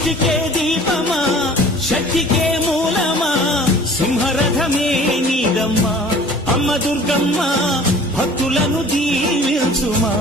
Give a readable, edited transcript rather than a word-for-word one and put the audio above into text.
సృష్టికే దీపమా శక్తికే మూలమా సింహరథమే నీదమ్మా అమ్మ దుర్గమ్మ భక్తులను దీవించుమా